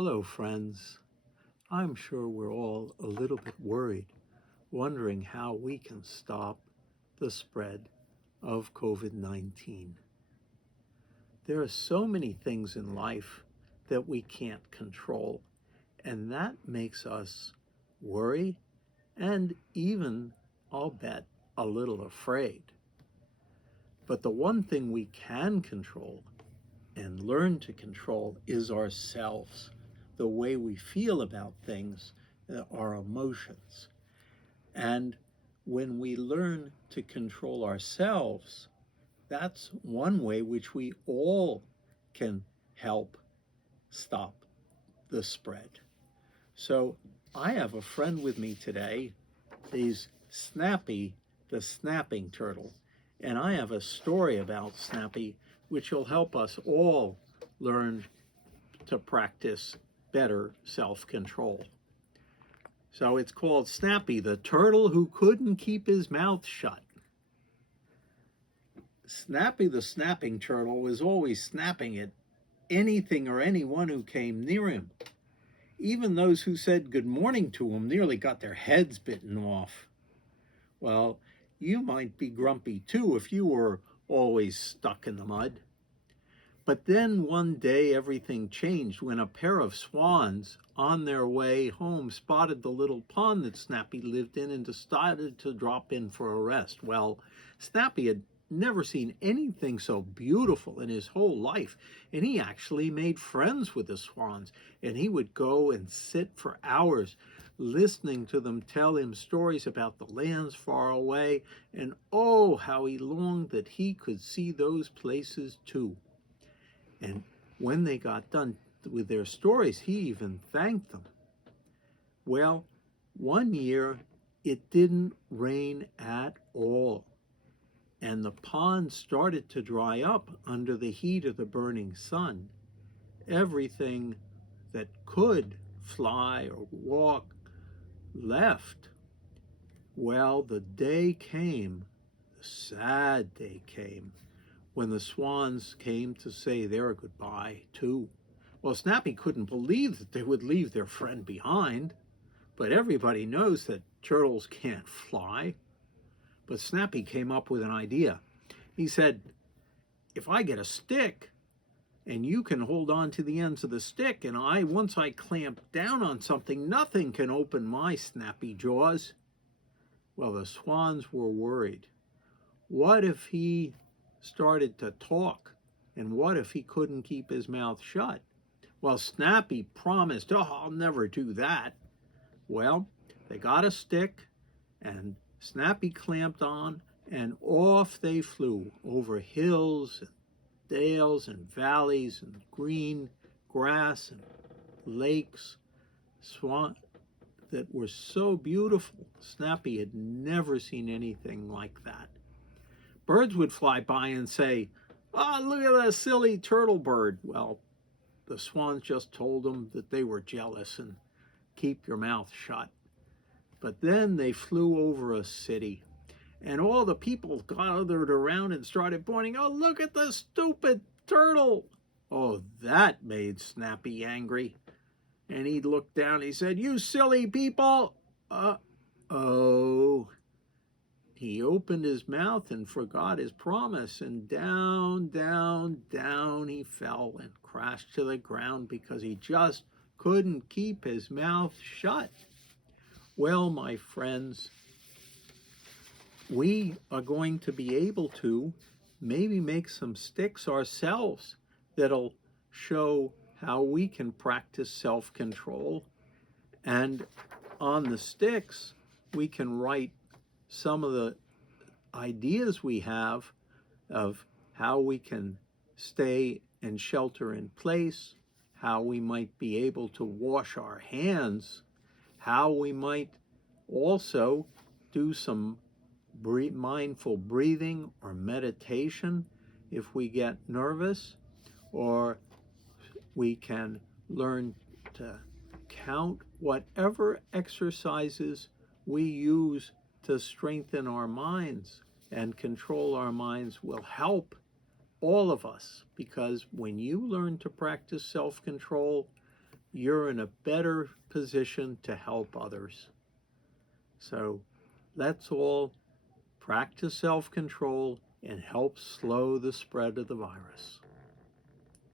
Hello, friends. I'm sure we're all a little bit worried, wondering how we can stop the spread of COVID-19. There are so many things in life that we can't control, and that makes us worry and even, I'll bet, a little afraid. But the one thing we can control and learn to control is ourselves, the way we feel about things, our emotions. And when we learn to control ourselves, that's one way which we all can help stop the spread. So I have a friend with me today. He's Snappy, the snapping turtle. And I have a story about Snappy which will help us all learn to practice better self-control. So it's called Snappy, the turtle who couldn't keep his mouth shut. Snappy the snapping turtle was always snapping at anything or anyone who came near him. Even those who said good morning to him nearly got their heads bitten off. Well, you might be grumpy too if you were always stuck in the mud. But then one day everything changed when a pair of swans on their way home spotted the little pond that Snappy lived in and decided to drop in for a rest. Well, Snappy had never seen anything so beautiful in his whole life, and he actually made friends with the swans, and he would go and sit for hours listening to them tell him stories about the lands far away, and oh, how he longed that he could see those places too. And when they got done with their stories, he even thanked them. Well, one year it didn't rain at all, and the pond started to dry up under the heat of the burning sun. Everything that could fly or walk left. Well, the day came, the sad day came, when the swans came to say their goodbye too. Well, Snappy couldn't believe that they would leave their friend behind, but everybody knows that turtles can't fly. But Snappy came up with an idea. He said, if I get a stick and you can hold on to the ends of the stick, and once I clamp down on something, nothing can open my snappy jaws. Well, the swans were worried. What if he started to talk? And what if he couldn't keep his mouth shut? Well, Snappy promised, oh, I'll never do that. Well, they got a stick, and Snappy clamped on, and off they flew over hills and dales and valleys and green grass and lakes, swamp that were so beautiful. Snappy had never seen anything like that. Birds would fly by and say, oh, look at that silly turtle bird. Well, the swans just told them that they were jealous and keep your mouth shut. But then they flew over a city, and all the people gathered around and started pointing, oh, look at the stupid turtle. Oh, that made Snappy angry. And he looked down and he said, you silly people. Uh-oh. He opened his mouth and forgot his promise, and down, down, down he fell and crashed to the ground because he just couldn't keep his mouth shut. Well, my friends, we are going to be able to maybe make some sticks ourselves that'll show how we can practice self-control. And on the sticks, we can write some of the ideas we have of how we can stay and shelter in place, how we might be able to wash our hands, how we might also do some mindful breathing or meditation if we get nervous, or we can learn to count. Whatever exercises we use to strengthen our minds and control our minds will help all of us, because when you learn to practice self-control, you're in a better position to help others. So let's all practice self-control and help slow the spread of the virus.